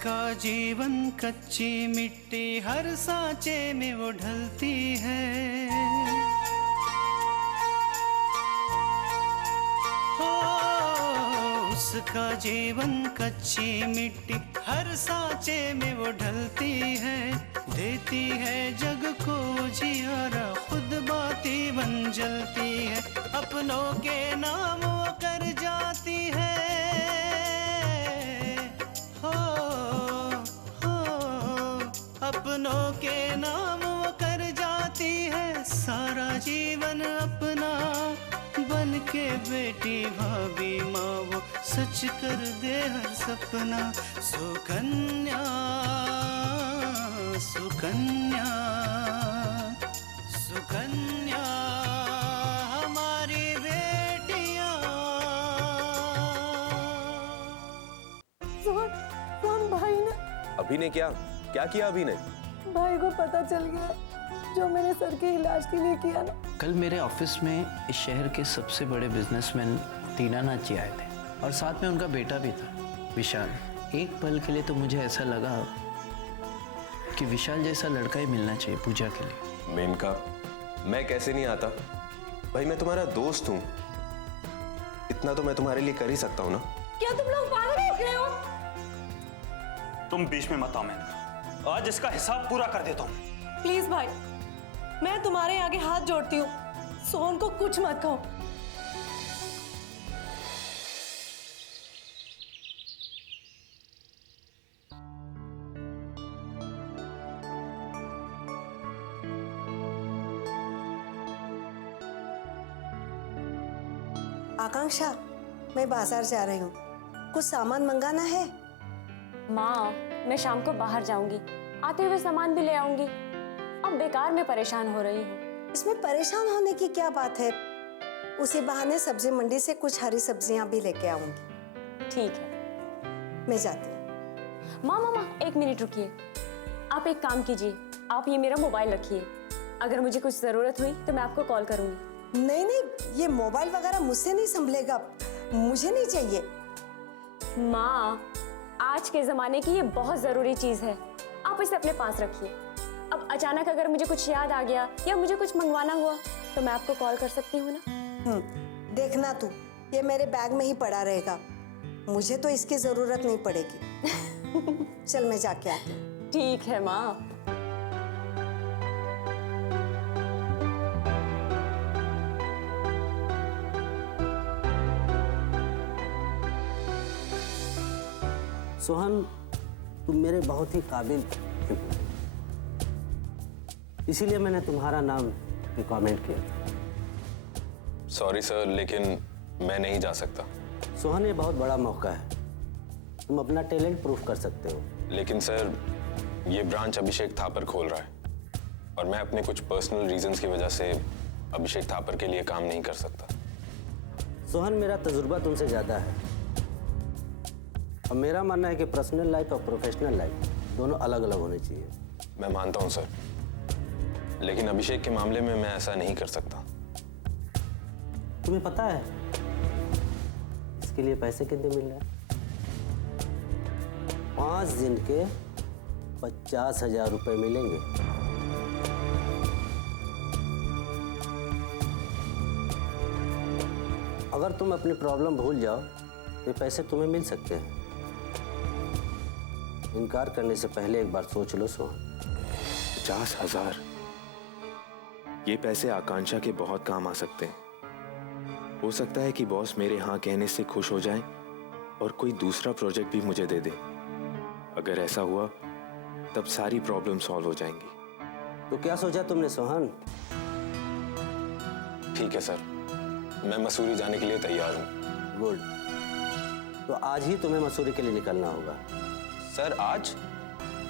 उसका जीवन कच्ची मिट्टी हर सांचे में वो ढलती है। हो उसका जीवन कच्ची मिट्टी हर सांचे में वो ढलती है। देती है जग को जियारा, खुद बाती बन जलती है। अपनों के नाम वो कर जाती है। अपनों के नाम वो कर जाती है। सारा जीवन अपना बन के बेटी भाभी माँ वो सच कर दे हर सपना। सुकन्या सुकन्या सुकन्या हमारी बेटियाँ। सोहन भाई ने अभी ने क्या किया अभी ने? भाई को पता चल गया जो मैंने सर के इलाज के लिए किया ना। कल मेरे ऑफिस में इस शहर के सबसे बड़े बिजनेसमैन दीनानाथ जी आए थे और साथ में उनका बेटा भी था विशाल। एक पल के लिए तो मुझे ऐसा लगा कि विशाल जैसा लड़का ही मिलना चाहिए पूजा के लिए। मेनका, मैं कैसे नहीं आता भाई, मैं तुम्हारा दोस्त हूँ। इतना तो मैं तुम्हारे लिए कर ही सकता हूँ ना। क्या तुम लोग पागल हो गए हो? तुम बीच में मत आओ मेनका, आज इसका हिसाब पूरा कर देता हूँ। प्लीज भाई, मैं तुम्हारे आगे हाथ जोड़ती हूँ, सोहन को कुछ मत कहो। आकांक्षा, मैं बाजार जा रही हूँ, कुछ सामान मंगाना है। माँ, मैं शाम को बाहर जाऊंगी, आते हुए सामान भी ले आऊंगी। अब बेकार में परेशान हो रही हूँ। इसमें परेशान होने की क्या बात है? उसी बहाने सब्जी मंडी से कुछ हरी सब्जियां भी लेके आऊंगी। ठीक है, मैं जाती हूँ। माँ, एक मिनट रुकिए। आप एक काम कीजिए, आप ये मेरा मोबाइल रखिए। अगर मुझे कुछ जरूरत हुई तो मैं आपको कॉल करूंगी। नहीं, ये मोबाइल वगैरह मुझसे नहीं संभलेगा, मुझे नहीं चाहिए। माँ, आज के जमाने की ये बहुत जरूरी चीज है, आप इसे अपने पास रखिए। अब अचानक अगर मुझे कुछ याद आ गया या मुझे कुछ मंगवाना हुआ तो मैं आपको कॉल कर सकती हूँ ना। देखना तू, ये मेरे बैग में ही पड़ा रहेगा, मुझे तो इसकी जरूरत नहीं पड़ेगी। चल मैं जाके आती हूँ। ठीक है माँ। सोहन, तुम मेरे बहुत ही काबिल थे, इसीलिए मैंने तुम्हारा नाम रिकमेंड किया। सॉरी सर, लेकिन मैं नहीं जा सकता। सोहन, ये बहुत बड़ा मौका है, तुम अपना टैलेंट प्रूफ कर सकते हो। लेकिन सर, ये ब्रांच अभिषेक थापर खोल रहा है और मैं अपने कुछ पर्सनल रीजंस की वजह से अभिषेक थापर के लिए काम नहीं कर सकता। सोहन, मेरा तजुर्बा तुमसे ज्यादा है और मेरा मानना है कि पर्सनल लाइफ और प्रोफेशनल लाइफ दोनों अलग अलग होने चाहिए। मैं मानता हूं सर, लेकिन अभिषेक के मामले में मैं ऐसा नहीं कर सकता। तुम्हें पता है इसके लिए पैसे कितने मिल रहे हैं? 5 दिन के 50,000 रुपए मिलेंगे। अगर तुम अपनी प्रॉब्लम भूल जाओ तो पैसे तुम्हें मिल सकते हैं। इनकार करने से पहले एक बार सोच लो सोहन। 50,000, ये पैसे आकांक्षा के बहुत काम आ सकते हैं। हो सकता है कि बॉस मेरे हाँ कहने से खुश हो जाए और कोई दूसरा प्रोजेक्ट भी मुझे दे दे। अगर ऐसा हुआ तब सारी प्रॉब्लम सॉल्व हो जाएंगी। तो क्या सोचा तुमने सोहन? ठीक है सर, मैं मसूरी जाने के लिए तैयार हूँ। गुड, तो आज ही तुम्हें मसूरी के लिए निकलना होगा। सर आज?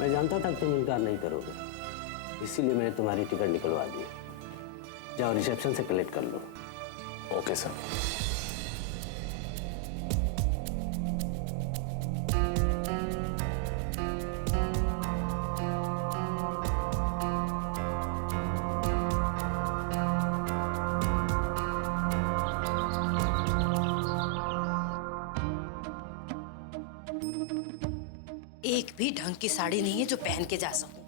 मैं जानता था कि तुम इनकार नहीं करोगे, इसीलिए मैंने तुम्हारी टिकट निकलवा दी। जाओ रिसेप्शन से कलेक्ट कर लो। Okay sir. एक भी ढंग की साड़ी नहीं है जो पहन के जा सकूं।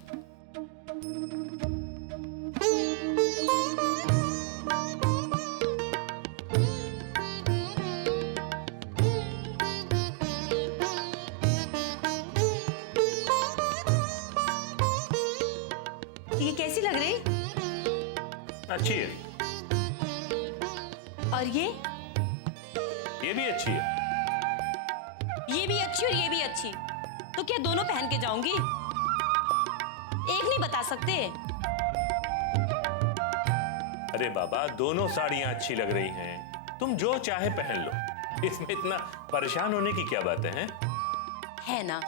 ये कैसी लग रही? अच्छी है। और ये भी अच्छी है। ये भी अच्छी और ये भी अच्छी, तो क्या दोनों पहन के जाऊंगी? एक नहीं बता सकते? अरे बाबा, दोनों साड़ियां अच्छी लग रही हैं, तुम जो चाहे पहन लो, इसमें इतना परेशान होने की क्या बात है? है ना?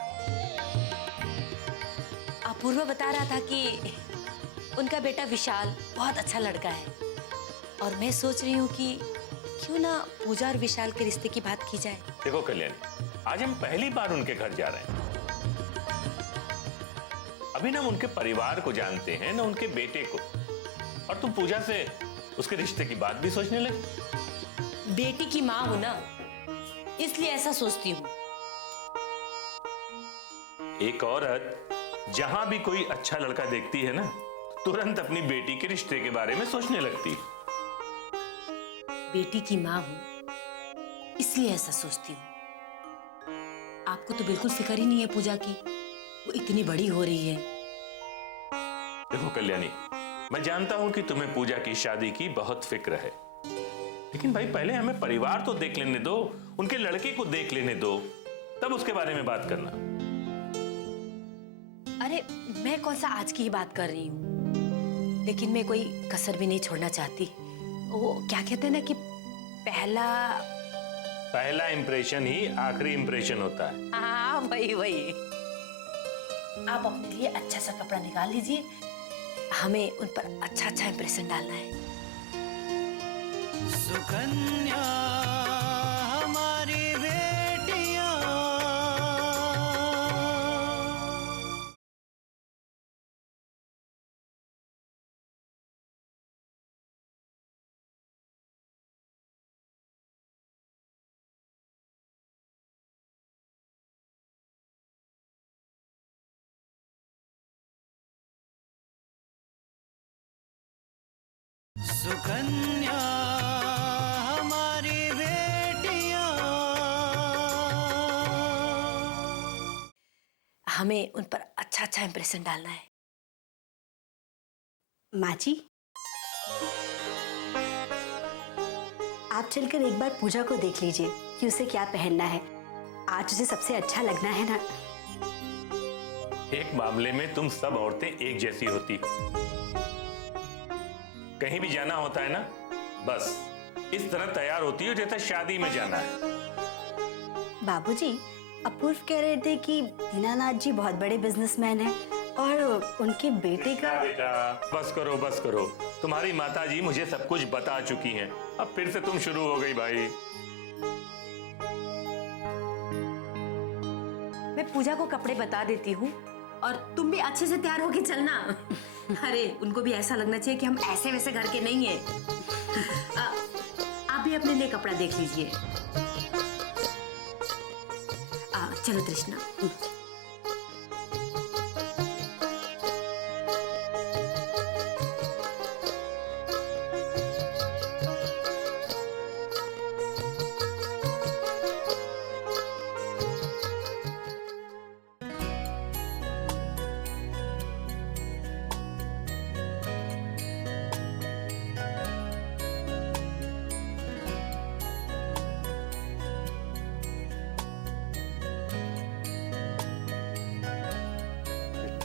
अपूर्वा बता रहा था कि उनका बेटा विशाल बहुत अच्छा लड़का है, और मैं सोच रही हूँ कि क्यों ना पूजा और विशाल के रिश्ते की बात की जाए। देखो कल्याणी, आज हम पहली बार उनके घर जा रहे हैं। अभी ना हम उनके परिवार को जानते हैं, ना उनके बेटे को, और तुम पूजा से उसके रिश्ते की बात भी सोचने लगे। बेटी की माँ हूं ना, इसलिए ऐसा सोचती हूँ। एक औरत जहां भी कोई अच्छा लड़का देखती है ना, तुरंत अपनी बेटी के रिश्ते के बारे में सोचने लगती है। बेटी की माँ हूं, इसलिए ऐसा सोचती हूँ। आपको तो बिल्कुल फिक्र ही नहीं है पूजा की, वो इतनी बड़ी हो रही है। देखो कल्याणी, मैं जानता हूं कि तुम्हें पूजा की शादी की बहुत फिक्र है, लेकिन भाई पहले हमें परिवार तो देख लेने दो, उनके लड़के को देख लेने दो, तब उसके बारे में बात करना। अरे मैं कौन सा आज की ही बात कर रही हूँ, लेकिन मैं कोई कसर भी नहीं छोड़ना चाहती। वो क्या कहते हैं ना कि पहला इंप्रेशन ही आखिरी इंप्रेशन होता है। हाँ वही वही। आप अपने लिए अच्छा सा कपड़ा निकाल लीजिए, हमें उन पर अच्छा अच्छा इंप्रेशन डालना है। सुकन्या हमारी बेटियां, सुकन्या हमारी बेटियां, हमें उन पर अच्छा अच्छा इंप्रेशन डालना है। माँ जी, आप चलकर एक बार पूजा को देख लीजिए कि उसे क्या पहनना है। आज उसे सबसे अच्छा लगना है ना। एक मामले में तुम सब औरतें एक जैसी होती हो। कहीं भी जाना होता है ना, बस इस तरह तैयार होती हो जैसे शादी में जाना है। बाबूजी, अपूर्व कह रहे थे कि दीनानाथ जी बहुत बड़े बिजनेसमैन हैं और उनके बेटे का। बेटा बस करो बस करो, तुम्हारी माताजी मुझे सब कुछ बता चुकी हैं, अब फिर से तुम शुरू हो गई भाई। मैं पूजा को कपड़े बता देती हूँ, और तुम भी अच्छे से तैयार होके चलना। अरे उनको भी ऐसा लगना चाहिए कि हम ऐसे वैसे घर के नहीं हैं। आप भी अपने लिए कपड़ा देख लीजिए। चलो तृष्णा।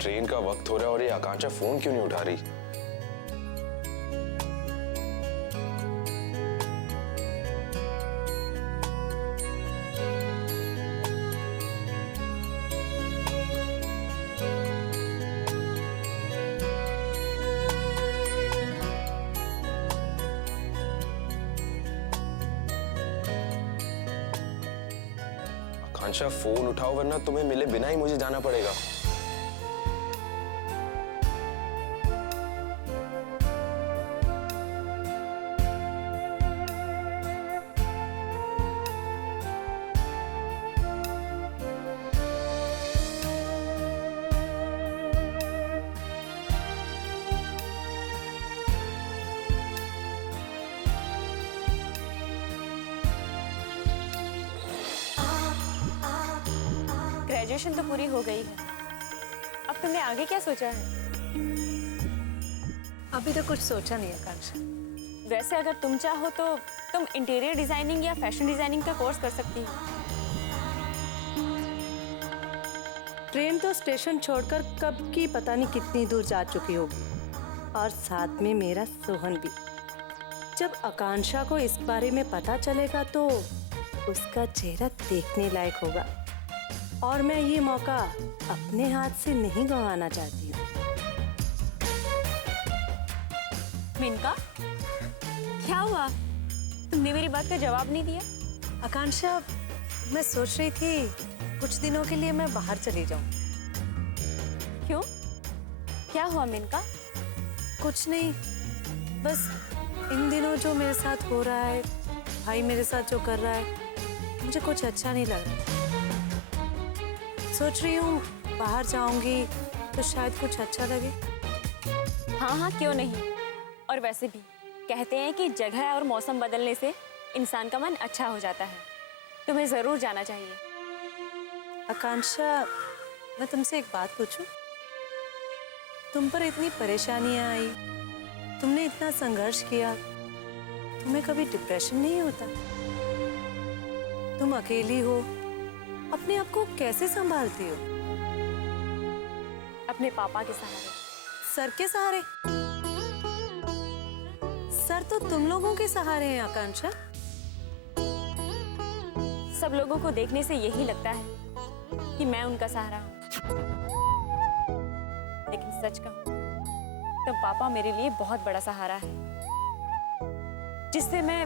ट्रेन का वक्त हो रहा है और ये आकांक्षा फोन क्यों नहीं उठा रही? आकांक्षा फोन उठाओ वरना तुम्हें मिले बिना ही मुझे जाना पड़ेगा। ग्रेजुएशन तो पूरी हो गई है, अब तुमने आगे क्या सोचा है? अभी तो कुछ सोचा नहीं आकांक्षा। वैसे अगर तुम चाहो तो तुम इंटीरियर डिजाइनिंग या फैशन डिजाइनिंग का कोर्स कर सकती हो। ट्रेन तो स्टेशन छोड़कर कब की पता नहीं कितनी दूर जा चुकी होगी, और साथ में मेरा सोहन भी। जब आकांक्षा को इस बारे में पता चलेगा तो उसका चेहरा देखने लायक होगा, और मैं ये मौका अपने हाथ से नहीं गंवाना चाहती हूँ। मेनका, क्या हुआ? तुमने मेरी बात का जवाब नहीं दिया। आकांक्षा, मैं सोच रही थी कुछ दिनों के लिए मैं बाहर चली जाऊं। क्यों? क्या हुआ मेनका? कुछ नहीं, बस इन दिनों जो मेरे साथ हो रहा है, भाई मेरे साथ जो कर रहा है, मुझे कुछ अच्छा नहीं लग रहा। सोच रही हूँ बाहर जाऊंगी तो शायद कुछ अच्छा लगे। हाँ हाँ, क्यों नहीं। और वैसे भी कहते हैं कि जगह और मौसम बदलने से इंसान का मन अच्छा हो जाता है। तुम्हें जरूर जाना चाहिए। आकांक्षा, मैं तुमसे एक बात पूछूं? तुम पर इतनी परेशानियां आई, तुमने इतना संघर्ष किया, तुम्हें कभी डिप्रेशन नहीं होता? तुम अकेली हो, अपने आप को कैसे संभालती हो? अपने पापा के सहारे। सर के सहारे? सर तो तुम लोगों के सहारे हैं आकांक्षा। सब लोगों को देखने से यही लगता है कि मैं उनका सहारा हूँ, लेकिन सच कहूँ तो पापा मेरे लिए बहुत बड़ा सहारा है, जिससे मैं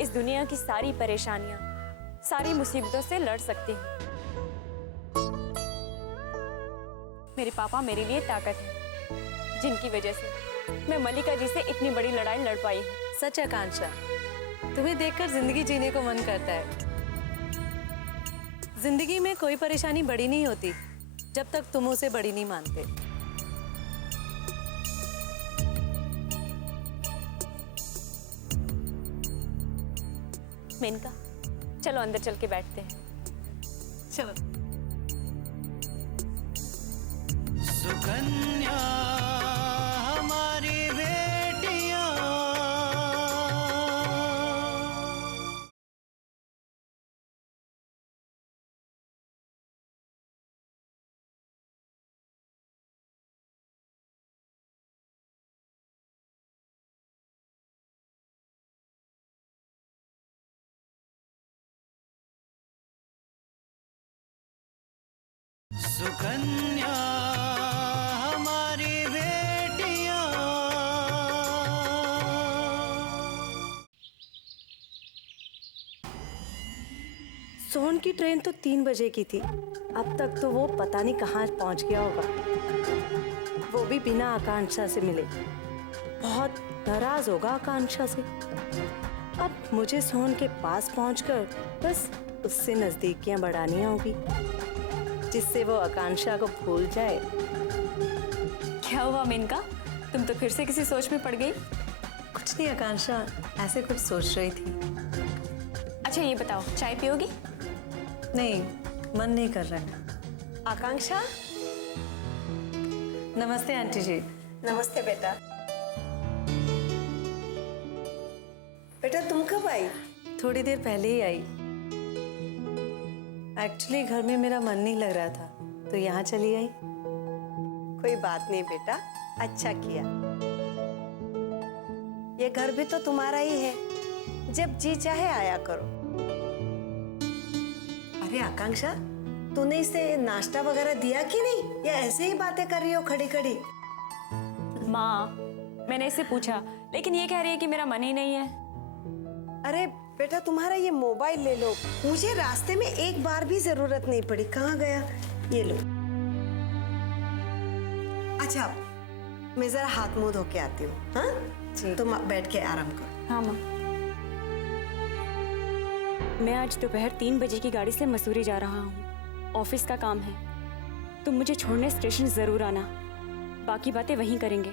इस दुनिया की सारी परेशानियां, सारी मुसीबतों से लड़ सकती हूँ। मेरे पापा मेरे लिए ताकत है, जिनकी वजह से मैं मलिका जी से इतनी बड़ी लड़ाई लड़ पाई हूँ। सच आकांक्षा, तुम्हें देखकर जिंदगी जीने को मन करता है। जिंदगी में कोई परेशानी बड़ी नहीं होती जब तक तुम उसे बड़ी नहीं मानते। मेनका, चलो अंदर चल के बैठते हैं। चलो। सुकन्या हमारी बेटियां, सुकन्या हमारी बेटियां। सोहन की ट्रेन तो 3 बजे की थी। अब तक तो वो पता नहीं कहाँ पहुँच गया होगा, वो भी बिना आकांक्षा से मिले। बहुत नाराज होगा आकांक्षा से। अब मुझे सोहन के पास पहुंचकर बस उससे नजदीकियां बढ़ानी होगी, जिससे वो आकांक्षा को भूल जाए। क्या हुआ मेनका, तुम तो फिर से किसी सोच में पड़ गई? कुछ नहीं आकांक्षा, ऐसे कुछ सोच रही थी। अच्छा ये बताओ, चाय पियोगी? नहीं, मन नहीं कर रहा है। आकांक्षा, नमस्ते आंटी जी। नमस्ते बेटा। बेटा तुम कब आई? थोड़ी देर पहले ही आई। एक्चुअली घर में मेरा मन नहीं लग रहा था तो यहाँ चली आई। कोई बात नहीं बेटा, अच्छा किया। ये घर भी तो तुम्हारा ही है, जब जी चाहे आया करो। अरे आकांक्षा, तूने इसे नाश्ता वगैरह दिया कि नहीं, या ऐसे ही बातें कर रही हो खड़ी खड़ी? माँ, मैंने इससे पूछा लेकिन ये कह रही है कि मेरा मन ही नहीं है। अरे बेटा, तुम्हारा ये मोबाइल ले लो, मुझे रास्ते में एक बार भी जरूरत नहीं पड़ी। कहाँ गया? ये लो। अच्छा, मैं जरा हाथ मुंह धो के आती हूँ। हाँ जी। तुम बैठ के आराम करो। हाँ माँ। मैं आज दोपहर 3 बजे की गाड़ी से मसूरी जा रहा हूँ, ऑफिस का काम है। तुम मुझे छोड़ने स्टेशन जरूर आना, बाकी बातें वहीं करेंगे।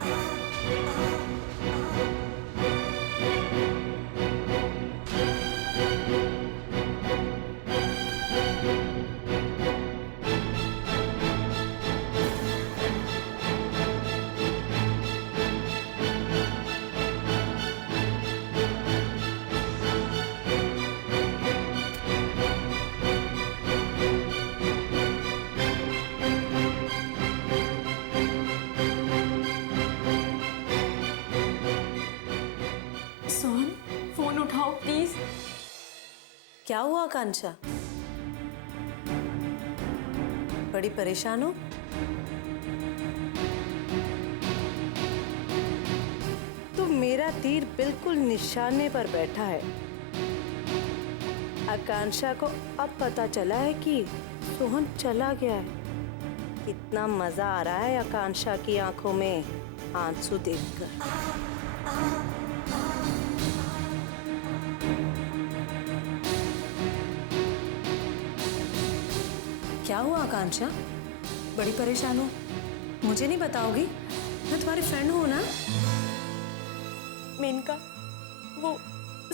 क्या हुआ आकांक्षा? बड़ी परेशान हो? तो मेरा तीर बिल्कुल निशाने पर बैठा है। आकांक्षा को अब पता चला है कि सोहन चला गया है। कितना मजा आ रहा है आकांक्षा की आंखों में आंसू देखकर। क्या हुआ आकांक्षा? बड़ी परेशान हो? मुझे नहीं बताओगी? मैं तुम्हारी फ्रेंड हूं ना। मेनका, वो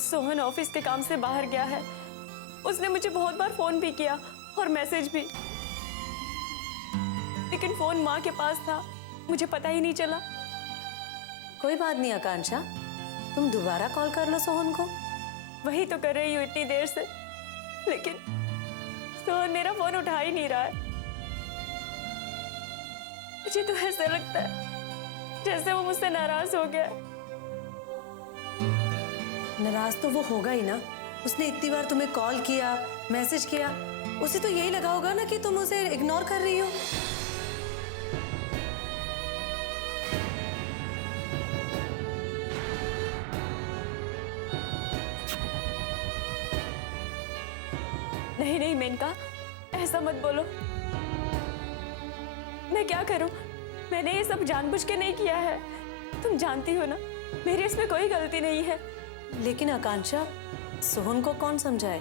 सोहन ऑफिस के काम से बाहर गया है। उसने मुझे बहुत बार फोन भी किया और मैसेज भी, लेकिन फोन माँ के पास था, मुझे पता ही नहीं चला। कोई बात नहीं आकांक्षा, तुम दोबारा कॉल कर लो सोहन को। वही तो कर रही हूँ इतनी देर से, लेकिन सोहन मेरा फोन उठा ही नहीं रहा है। मुझे तो ऐसा लगता है जैसे वो मुझसे नाराज हो गया। नाराज तो वो होगा ही ना। उसने इतनी बार तुम्हें कॉल किया, मैसेज किया, उसे तो यही लगा होगा ना कि तुम उसे इग्नोर कर रही हो। नहीं नहीं मेनका, ऐसा मत बोलो। मैं क्या करूं? मैंने ये सब जानबूझ के नहीं किया है। तुम जानती हो ना, मेरी इसमें कोई गलती नहीं है। लेकिन आकांक्षा, सोहन को कौन समझाए?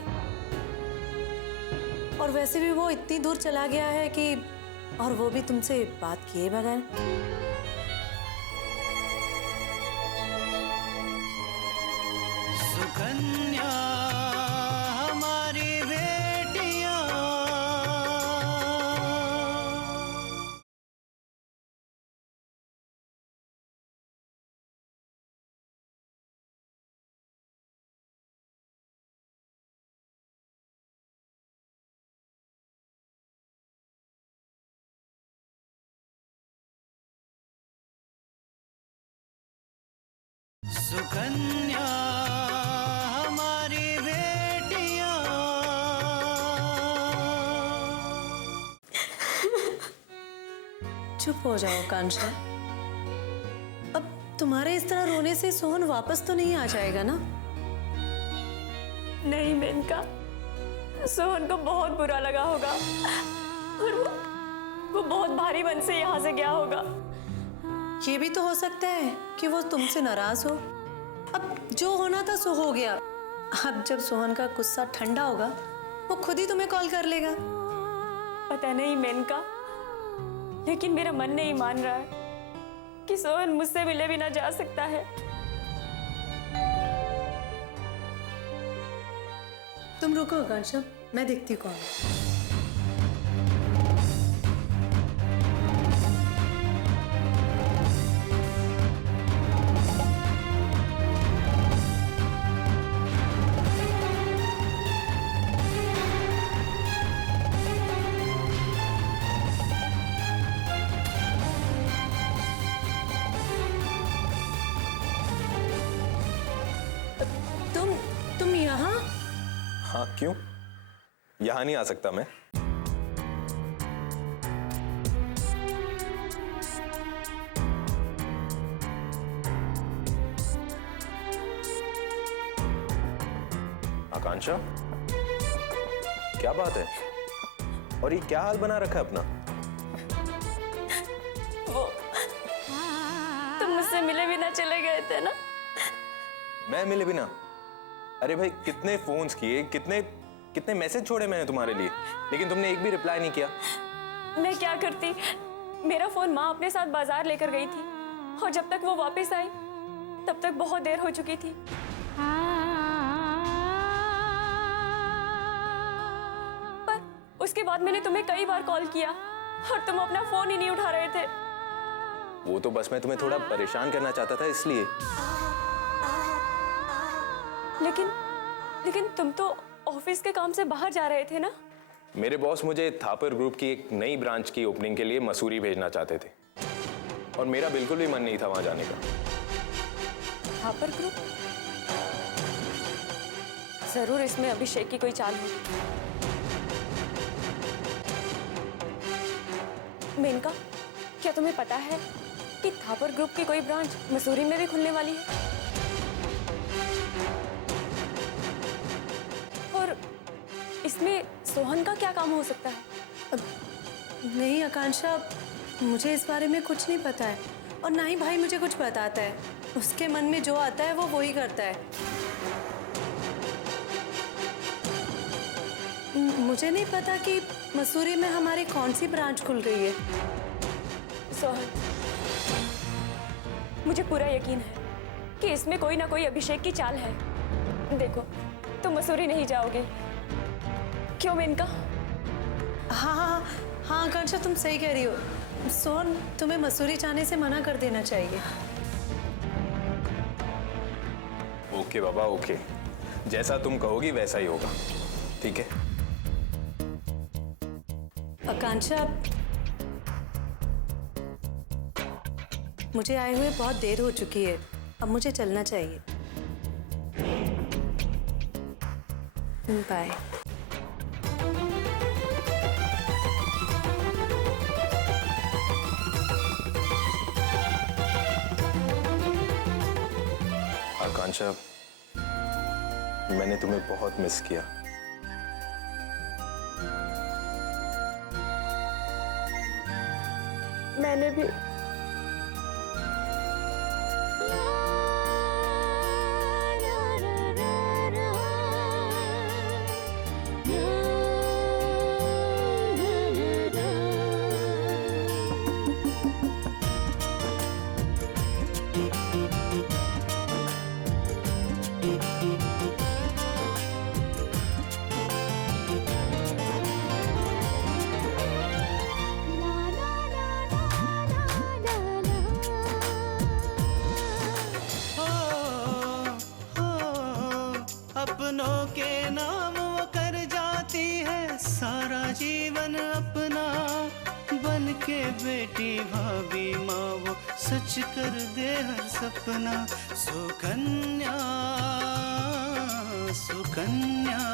और वैसे भी वो इतनी दूर चला गया है कि, और वो भी तुमसे बात किए बगैर। सुकन्या हमारी बेटियां। सुकन्या हमारी बेटियां। चुप हो जाओ आकांक्षा। अब तुम्हारे इस तरह रोने से सोहन वापस तो नहीं आ जाएगा ना? नहीं मेनका, सोहन को बहुत बुरा लगा होगा और वो बहुत भारी मन से यहाँ से गया होगा। ये भी तो हो सकता है कि वो तुमसे नाराज हो। अब जो होना था सो हो गया। अब जब सोहन का गुस्सा ठंडा होगा, वो खुद ही तुम्हें कॉल कर लेगा। पता नहीं मेनका, लेकिन मेरा मन नहीं मान रहा है कि सोहन मुझसे मिले भी ना जा सकता है। तुम रुको आकांक्षा, मैं देखती हूँ कौन है। तुम यहाँ? हाँ, क्यों? यहाँ नहीं आ सकता मैं? आकांक्षा, क्या बात है? और ये क्या हाल बना रखा है अपना? वो तुम मुझसे मिले भी ना चले गए थे ना? मैं मिले बिना? अरे भाई, कितने फोन्स किए, कितने मैसेज छोड़े मैंने तुम्हारे लिए, लेकिन तुमने एक भी रिप्लाई नहीं किया। मैं क्या करती? मेरा फोन माँ अपने साथ बाजार लेकर गई थी और जब तक वो वापस आई तब तक बहुत देर हो चुकी थी। पर उसके बाद मैंने तुम्हें कई बार कॉल किया और तुम अपना फोन ही नहीं उठा रहे थे। वो तो बस मैं तुम्हें थोड़ा परेशान करना चाहता था, इसलिए। लेकिन तुम तो ऑफिस के काम से बाहर जा रहे थे ना? मेरे बॉस मुझे थापर ग्रुप की एक नई ब्रांच की ओपनिंग के लिए मसूरी भेजना चाहते थे और मेरा बिल्कुल भी मन नहीं था वहां जाने का। थापर ग्रुप? जरूर इसमें अभिषेक की कोई चाल होगी। मेनका, क्या तुम्हें पता है कि थापर ग्रुप की कोई ब्रांच मसूरी में भी खुलने वाली है? और इसमें सोहन का क्या काम हो सकता है? नहीं आकांक्षा, मुझे इस बारे में कुछ नहीं पता है और ना ही भाई मुझे कुछ बताता है। उसके मन में जो आता है वो वही करता है। मुझे नहीं पता कि मसूरी में हमारी कौन सी ब्रांच खुल गई है। सोहन, मुझे पूरा यकीन है कि इसमें कोई ना कोई अभिषेक की चाल है। देखो, तुम मसूरी नहीं जाओगे, क्यों मेनका? हाँ, आकांक्षा तुम सही कह रही हो। सोहन, तुम्हें मसूरी जाने से मना कर देना चाहिए। ओके बाबा, ओके, जैसा तुम कहोगी वैसा ही होगा, ठीक है? आकांक्षा, मुझे आए हुए बहुत देर हो चुकी है, अब मुझे चलना चाहिए। बाय। आकांक्षा, मैंने तुम्हें बहुत मिस किया। मैंने भी। अपनों के नाम वो कर जाती है सारा जीवन अपना, बन के बेटी भाभी माँ वो सच कर दे हर सपना। सुकन्या, सुकन्या।